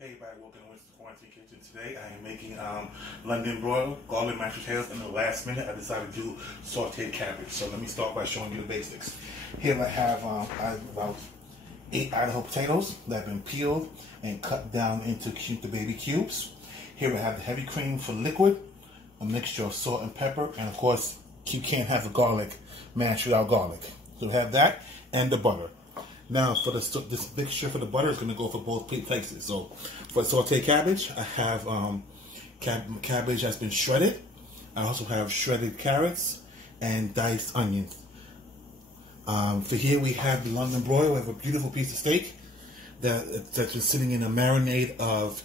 Hey everybody, welcome to Winston's Quarantine Kitchen. Today I am making London Broil, garlic mashed potatoes. In the last minute I decided to do sauteed cabbage. So let me start by showing you the basics. Here I have about 8 Idaho potatoes that have been peeled and cut down into the baby cubes. Here I have the heavy cream for liquid, a mixture of salt and pepper, and of course you can't have a garlic mash without garlic. So we have that and the butter. Now, for this mixture for the butter is going to go for both places. So, for sauteed cabbage, I have cabbage that's been shredded. I also have shredded carrots and diced onions. For here we have the London Broil. We have a beautiful piece of steak that's been sitting in a marinade of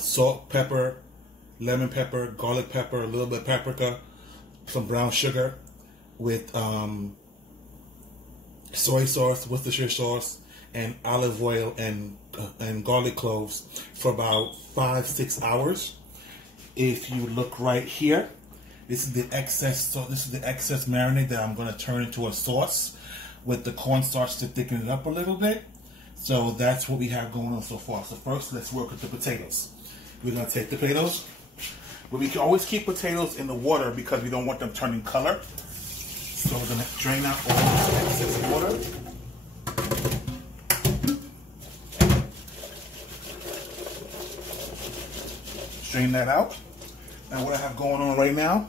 salt, pepper, lemon pepper, garlic pepper, a little bit of paprika, some brown sugar with soy sauce, Worcestershire sauce, and olive oil and garlic cloves for about 5-6 hours. If you look right here, this is the excess. So this is the excess marinade that I'm going to turn into a sauce with the cornstarch to thicken it up a little bit. So that's what we have going on so far. So first, let's work with the potatoes. We're going to take the potatoes. But we can always keep potatoes in the water because we don't want them turning color. So we're going to drain out all this excess water. Strain that out. Now what I have going on right now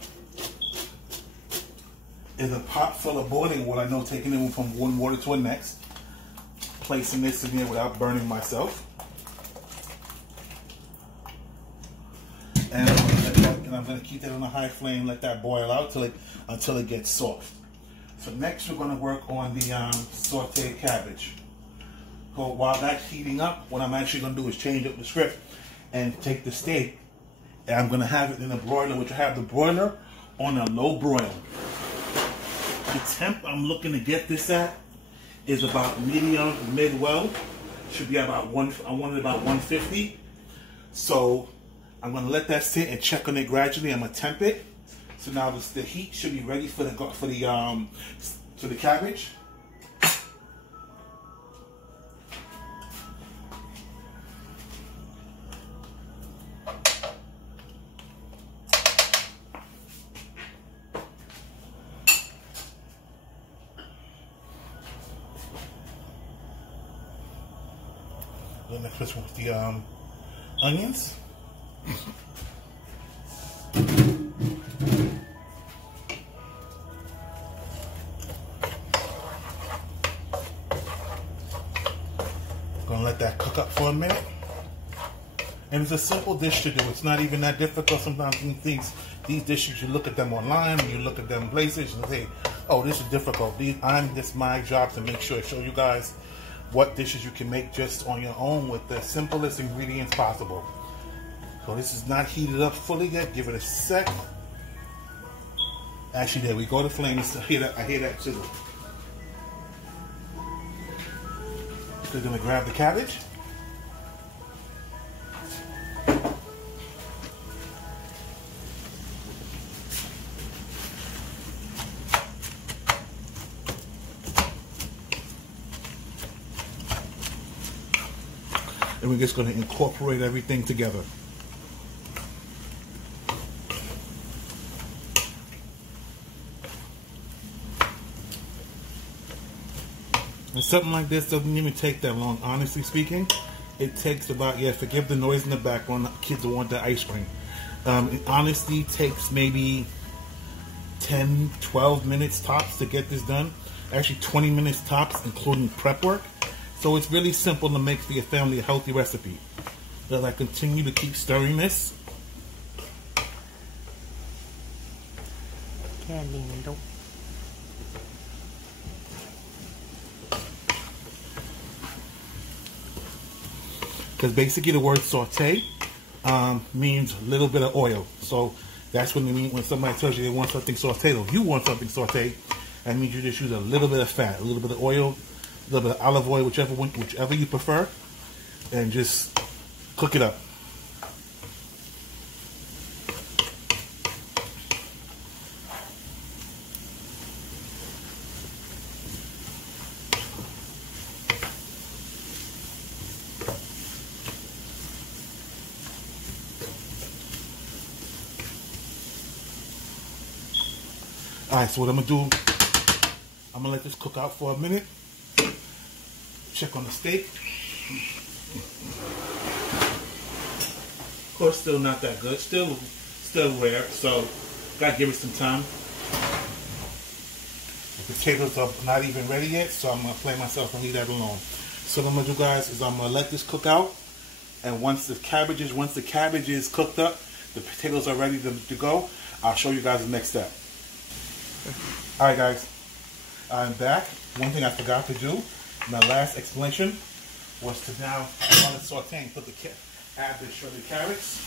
is a pot full of boiling water. I know, taking it from one water to the next. Placing this in here without burning myself. And I'm going to keep that on a high flame, let that boil out until it gets soft. So next we're going to work on the sauteed cabbage. So while that's heating up, what I'm actually going to do is change up the script and take the steak, and I'm going to have it in a broiler, which I have the broiler on a low broil. The temp I'm looking to get this at is about medium, mid-well. Should be about I want it about 150. So I'm going to let that sit and check on it gradually. I'm going to temp it. So now the heat should be ready for the cabbage. The next one with the onions. Gonna let that cook up for a minute. And it's a simple dish to do. It's not even that difficult. Sometimes these dishes, you look at them online, and you look at them places, and say, "Oh, this is difficult." It's my job to make sure show you guys what dishes you can make just on your own with the simplest ingredients possible. So this is not heated up fully yet. Give it a sec. Actually, there we go. The flame is. I hear that sizzle. We're going to grab the cabbage. And we're just going to incorporate everything together. And something like this doesn't even take that long, honestly speaking. It takes about, forgive the noise in the background, kids want the ice cream. It honestly takes maybe 10-12 minutes tops to get this done. Actually 20 minutes tops, including prep work. So it's really simple to make for your family a healthy recipe. As I continue to keep stirring this. Because basically the word saute means a little bit of oil. So that's what you mean when somebody tells you they want something sauteed. Or if you want something sauteed, that means you just use a little bit of fat, a little bit of oil, a little bit of olive oil, whichever you prefer, and just cook it up. Alright, so what I'm gonna do, I'm gonna let this cook out for a minute. Check on the steak. Of course, still not that good. Still rare, so gotta give it some time. The potatoes are not even ready yet, so I'm gonna play myself and leave that alone. So what I'm gonna do, guys, is I'm gonna let this cook out, and once the cabbage is cooked up, the potatoes are ready to go, I'll show you guys the next step. Alright guys, I'm back. One thing I forgot to do in my last explanation was to now, while it's sauteing, add the shredded carrots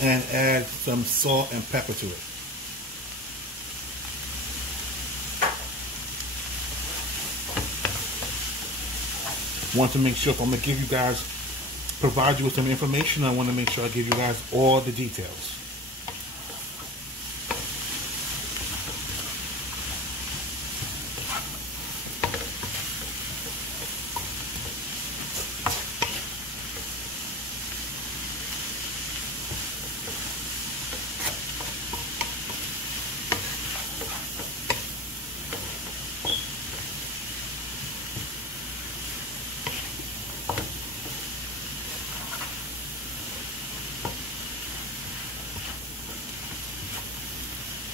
and add some salt and pepper to it. Want to make sure, if I'm going to give you guys, provide you with some information, I want to make sure I give you guys all the details.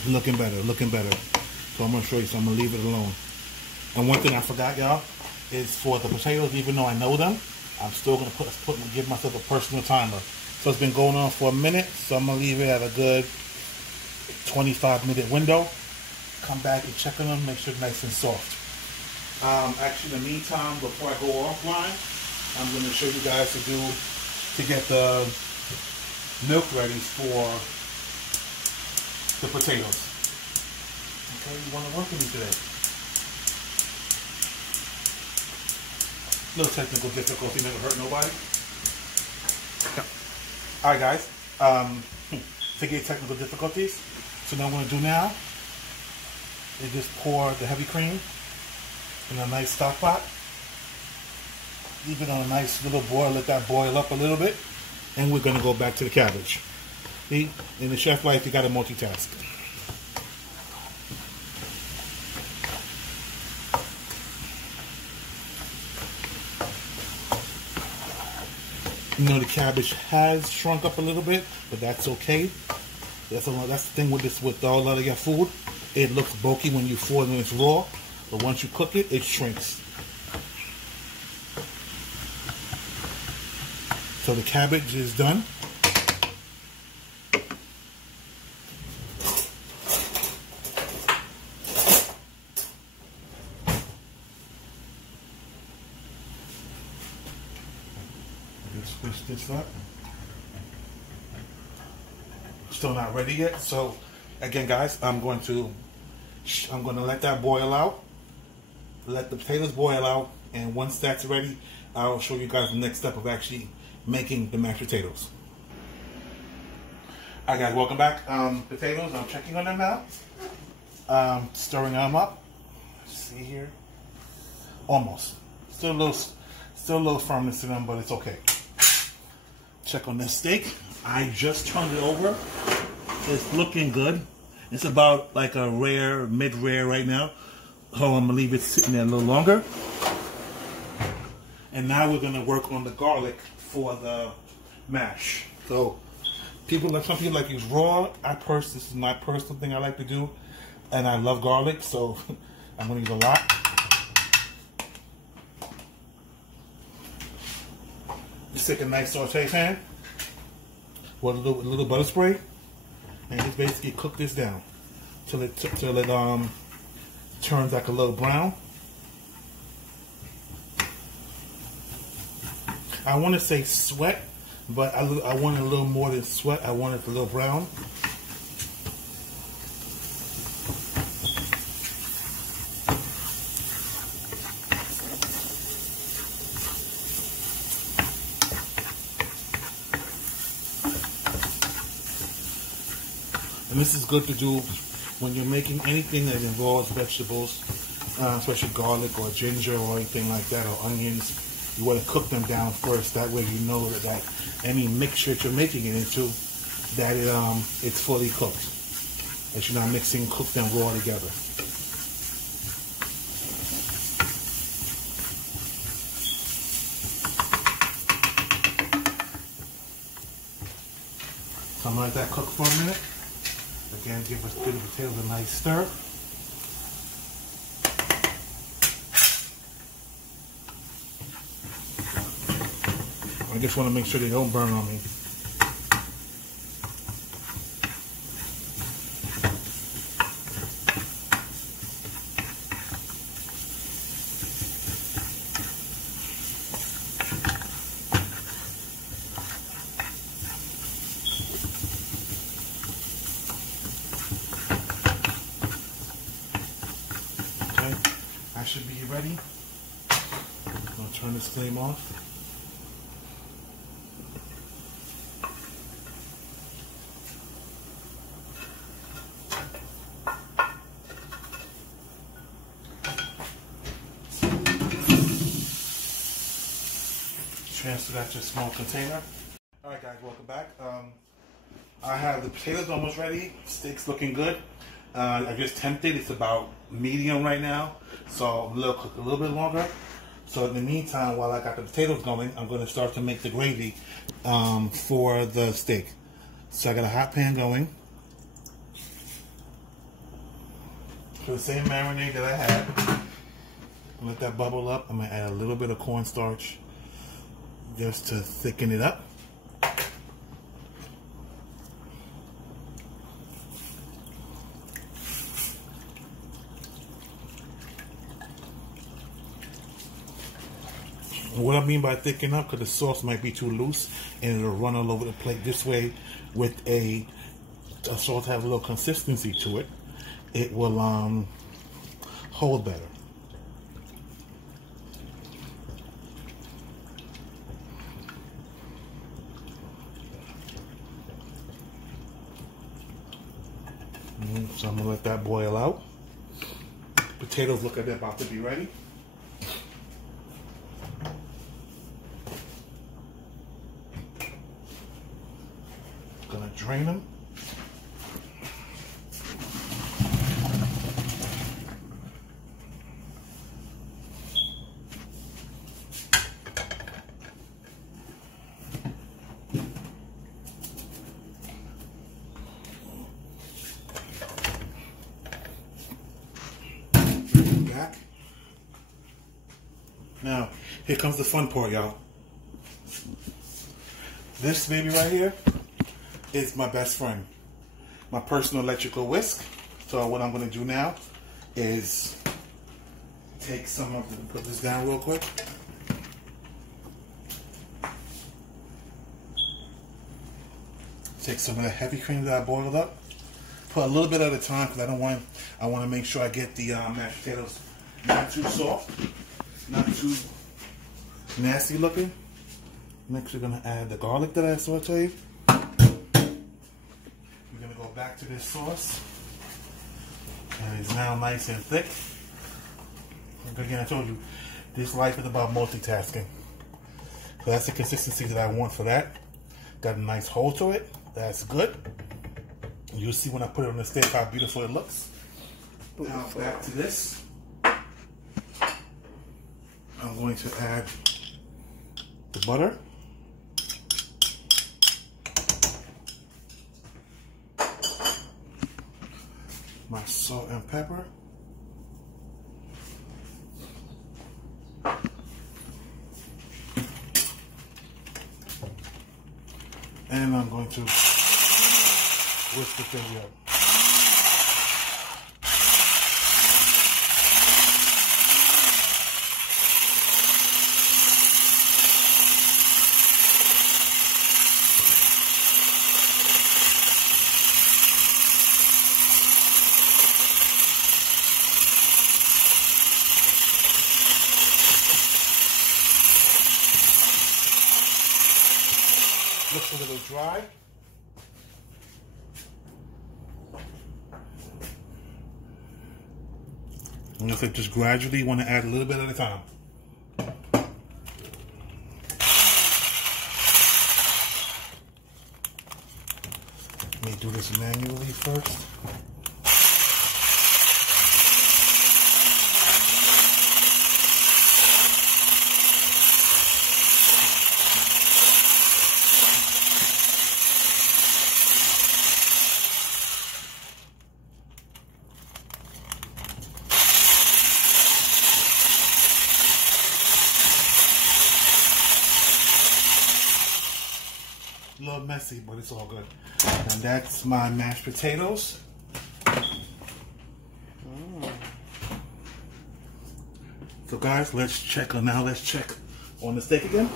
Looking better. So I'm gonna show you, so I'm gonna leave it alone. And one thing I forgot, y'all, is for the potatoes, even though I know them, I'm still gonna give myself a personal timer. So it's been going on for a minute, so I'm gonna leave it at a good 25-minute window. Come back and check on them, make sure it's nice and soft. Actually, in the meantime, before I go offline, I'm gonna show you guys to get the milk ready for the potatoes. Okay, you want to work with me today. Little technical difficulty, never hurt nobody. Alright guys, forget technical difficulties. So now what I'm going to do now is just pour the heavy cream in a nice stock pot. Leave it on a nice little boil, let that boil up a little bit, and we're going to go back to the cabbage. See, in the chef life, you got to multitask. You know, the cabbage has shrunk up a little bit, but that's okay. That's the thing with all of your food. It looks bulky when it's raw, but once you cook it, it shrinks. So the cabbage is done. Switch this up. Still not ready yet. So again, guys, I'm going to let that boil out. Let the potatoes boil out, and once that's ready, I'll show you guys the next step of actually making the mashed potatoes. Alright guys, welcome back. Potatoes, I'm checking on them now. Stirring them up. Let's see here. Almost. Still a little firmness to them, but it's okay. Check on this steak. I just turned it over. It's looking good. It's about like a rare, mid-rare right now. So I'm gonna leave it sitting there a little longer. And now we're gonna work on the garlic for the mash. So some people like use raw. This is my personal thing I like to do, and I love garlic, so I'm gonna use a lot. Just take a nice saute pan with a little butter spray, and just basically cook this down till it turns like a little brown. I want to say sweat, but I want it a little more than sweat. I want it a little brown. And this is good to do when you're making anything that involves vegetables, especially garlic or ginger or anything like that, or onions. You want to cook them down first. That way you know that any mixture that you're making it into, that it's fully cooked. that you're not mixing cooked and raw together. So I'm gonna let that cook for a minute. Again, give the potatoes a nice stir. I just want to make sure they don't burn on me. Okay, I should be ready. I'm going to turn this flame off. Transfer that to a small container. Alright guys, welcome back. I have the potatoes almost ready. Steak's looking good. I just tempted. It's about medium right now. So I'm cook a little bit longer. So in the meantime, while I got the potatoes going, I'm going to start to make the gravy for the steak. So I got a hot pan going. For the same marinade that I had. Let that bubble up. I'm going to add a little bit of cornstarch, just to thicken it up. What I mean by thicken up, because the sauce might be too loose and it'll run all over the plate. This way, with a sauce have a little consistency to it, it will hold better. So I'm going to let that boil out. Potatoes look like they're about to be ready. Gonna drain them. Back. Now, here comes the fun part, y'all. This baby right here is my best friend, my personal electrical whisk. So what I'm going to do now is take some of the, put this down real quick. Take some of the heavy cream that I boiled up. Put a little bit at a time because I want to make sure I get the mashed potatoes not too soft, not too nasty looking. Next we're going to add the garlic that I sauteed. We're going to go back to this sauce. And it's now nice and thick. Again, I told you, this life is about multitasking. So that's the consistency that I want for that. Got a nice hold to it. That's good. You'll see when I put it on the steak how beautiful it looks. Now back to this. I'm going to add the butter. My salt and pepper. And I'm going to whisk the thing up. Looks a little dry. And if I just gradually want to add a little bit at a time. Let me do this manually first. a little messy, but it's all good. And that's my mashed potatoes. So guys, let's check on the steak again.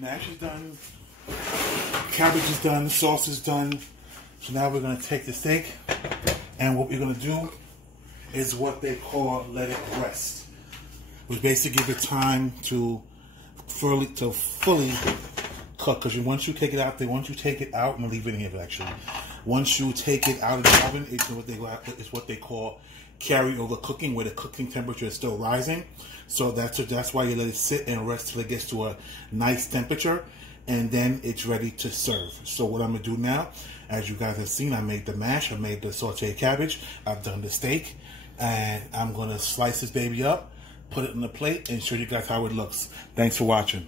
Mash is done, cabbage is done, sauce is done. So now we're going to take the steak, and what we're going to do is what they call let it rest, which basically give it time to fully cook. Because once you take it out, I'm gonna leave it in here actually. Once you take it out of the oven, it's what they call carryover cooking, where the cooking temperature is still rising. So that's why you let it sit and rest till it gets to a nice temperature, and then it's ready to serve. So what I'm gonna do now, as you guys have seen, I made the mash, I made the sauteed cabbage, I've done the steak, and I'm gonna slice this baby up, put it on the plate, and show you guys how it looks. Thanks for watching.